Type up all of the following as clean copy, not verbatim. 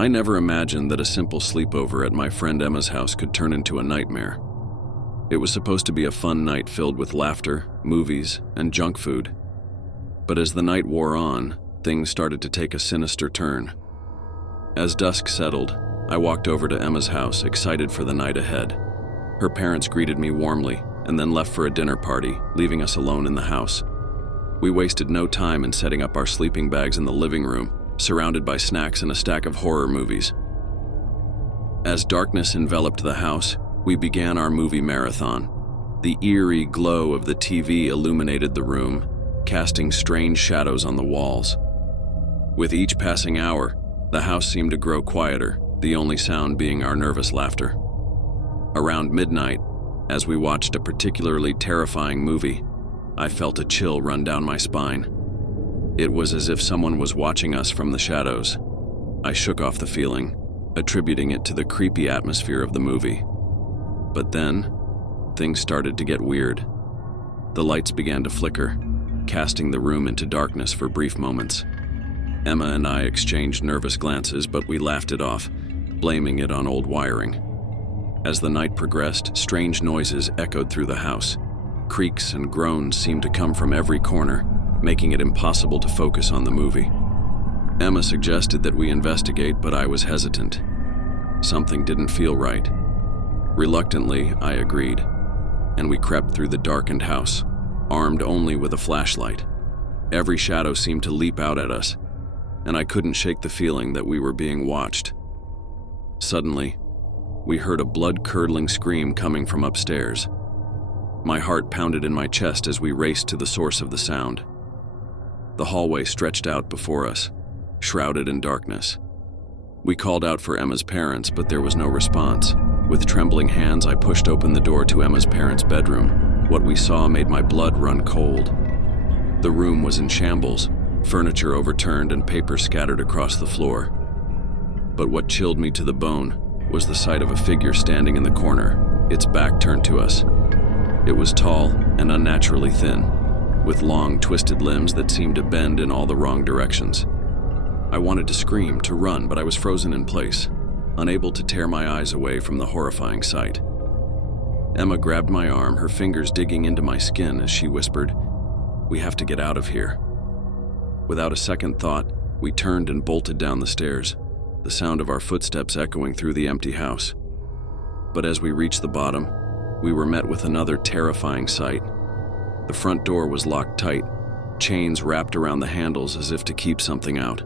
I never imagined that a simple sleepover at my friend Emma's house could turn into a nightmare. It was supposed to be a fun night filled with laughter, movies, and junk food. But as the night wore on, things started to take a sinister turn. As dusk settled, I walked over to Emma's house, excited for the night ahead. Her parents greeted me warmly and then left for a dinner party, leaving us alone in the house. We wasted no time in setting up our sleeping bags in the living room, surrounded by snacks and a stack of horror movies. As darkness enveloped the house, we began our movie marathon. The eerie glow of the TV illuminated the room, casting strange shadows on the walls. With each passing hour, the house seemed to grow quieter, the only sound being our nervous laughter. Around midnight, as we watched a particularly terrifying movie, I felt a chill run down my spine. It was as if someone was watching us from the shadows. I shook off the feeling, attributing it to the creepy atmosphere of the movie. But then, things started to get weird. The lights began to flicker, casting the room into darkness for brief moments. Emma and I exchanged nervous glances, but we laughed it off, blaming it on old wiring. As the night progressed, strange noises echoed through the house. Creaks and groans seemed to come from every corner, making it impossible to focus on the movie. Emma suggested that we investigate, but I was hesitant. Something didn't feel right. Reluctantly, I agreed, and we crept through the darkened house, armed only with a flashlight. Every shadow seemed to leap out at us, and I couldn't shake the feeling that we were being watched. Suddenly, we heard a blood-curdling scream coming from upstairs. My heart pounded in my chest as we raced to the source of the sound. The hallway stretched out before us, shrouded in darkness. We called out for Emma's parents, but there was no response. With trembling hands, I pushed open the door to Emma's parents' bedroom. What we saw made my blood run cold. The room was in shambles, furniture overturned and paper scattered across the floor. But what chilled me to the bone was the sight of a figure standing in the corner, its back turned to us. It was tall and unnaturally thin, with long, twisted limbs that seemed to bend in all the wrong directions. I wanted to scream, to run, but I was frozen in place, unable to tear my eyes away from the horrifying sight. Emma grabbed my arm, her fingers digging into my skin as she whispered, "We have to get out of here." Without a second thought, we turned and bolted down the stairs, the sound of our footsteps echoing through the empty house. But as we reached the bottom, we were met with another terrifying sight. The front door was locked tight, chains wrapped around the handles as if to keep something out.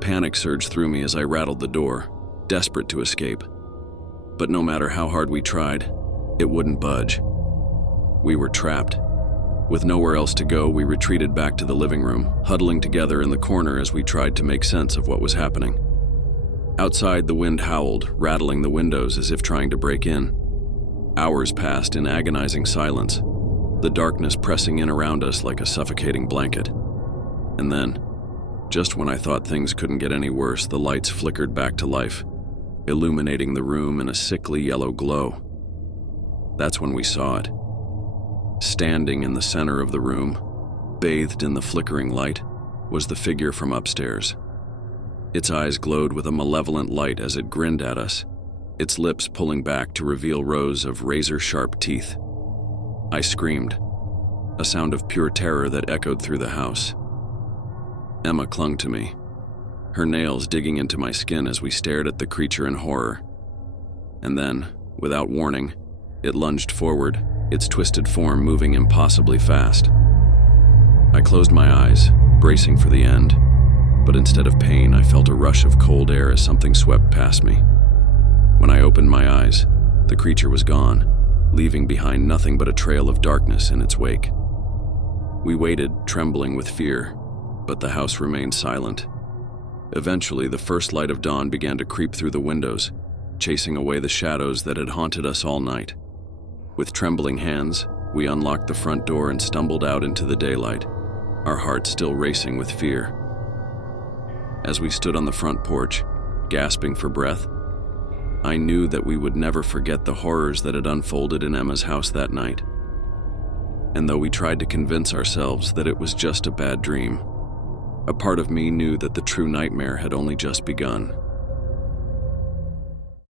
Panic surged through me as I rattled the door, desperate to escape. But no matter how hard we tried, it wouldn't budge. We were trapped. With nowhere else to go, we retreated back to the living room, huddling together in the corner as we tried to make sense of what was happening. Outside, the wind howled, rattling the windows as if trying to break in. Hours passed in agonizing silence, the darkness pressing in around us like a suffocating blanket. And then, just when I thought things couldn't get any worse, the lights flickered back to life, illuminating the room in a sickly yellow glow. That's when we saw it. Standing in the center of the room, bathed in the flickering light, was the figure from upstairs. Its eyes glowed with a malevolent light as it grinned at us, its lips pulling back to reveal rows of razor-sharp teeth. I screamed, a sound of pure terror that echoed through the house. Emma clung to me, her nails digging into my skin as we stared at the creature in horror. And then, without warning, it lunged forward, its twisted form moving impossibly fast. I closed my eyes, bracing for the end, but instead of pain, I felt a rush of cold air as something swept past me. When I opened my eyes, the creature was gone, leaving behind nothing but a trail of darkness in its wake. We waited, trembling with fear, but the house remained silent. Eventually, the first light of dawn began to creep through the windows, chasing away the shadows that had haunted us all night. With trembling hands, we unlocked the front door and stumbled out into the daylight, our hearts still racing with fear. As we stood on the front porch, gasping for breath, I knew that we would never forget the horrors that had unfolded in Emma's house that night. And though we tried to convince ourselves that it was just a bad dream, a part of me knew that the true nightmare had only just begun.